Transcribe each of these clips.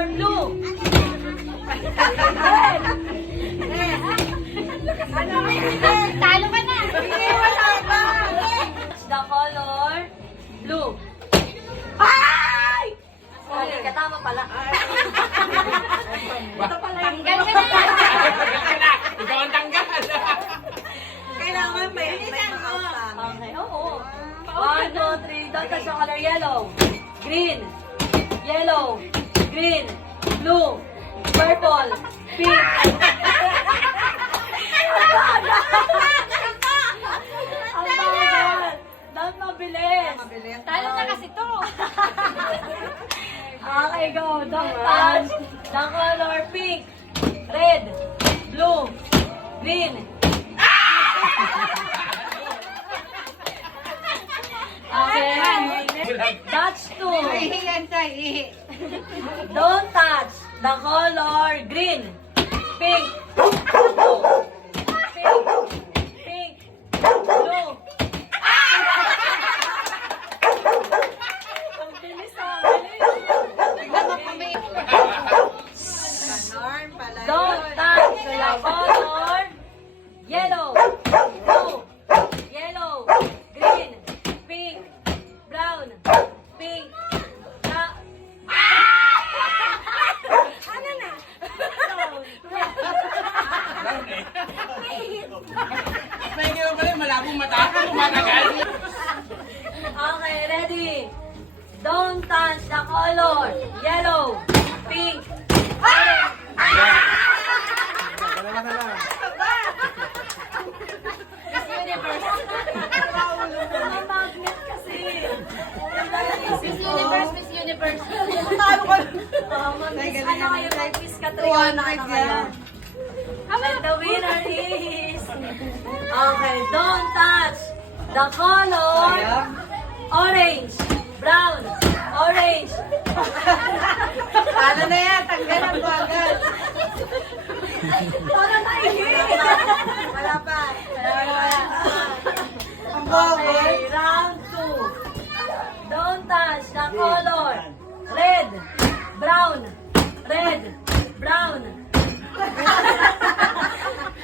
color blue. Red. Talo ka na. The color blue. Ay! Okay, katama pala. Tanggal ka na. Ikaw ang tanggal. Kailangan may outcome. Okay, oo. 1, 2, 3, don't touch the color yellow. Green. Yellow. Green. Blue. Purple. Pink. Ang bagal. Don't mabilis. Talo na kasi to. Okay, go. Don't touch the color pink. Red. Blue. Green. Okay. That's two. Ihiyan tayo, ihi. Don't touch the color green. Pink. Blue. Pink. Pink. Blue. Ang bilis ah. Norm pala Don't touch the color yellow. Blue. Yellow. Green. Pink. Brown. Pink. Ano na? Pahingi mo pala yung malabong mata. Tumatagal. Okay, ready? Don't touch the color yellow, pink, Miss Universe. May magnet kasi. Miss Universe, Miss Universe. Miss, ano kayo? Miss Catriona, ano kayo? And the winner is... Okay, don't touch the color orange, brown, orange. Ano na yan? Tanggal ang bagal. Parang naihi. Wala pa. Ang Okay, round 2. Don't touch the color red, brown, red, brown.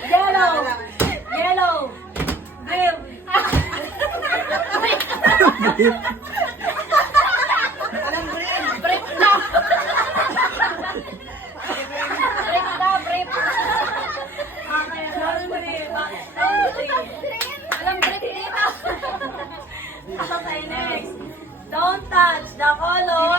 Yellow, yellow, green. Anong green? Brief na. Brief na, brief. Okay, round 3. Bakit round 3? Walang brief dito. Okay, next. Don't touch the color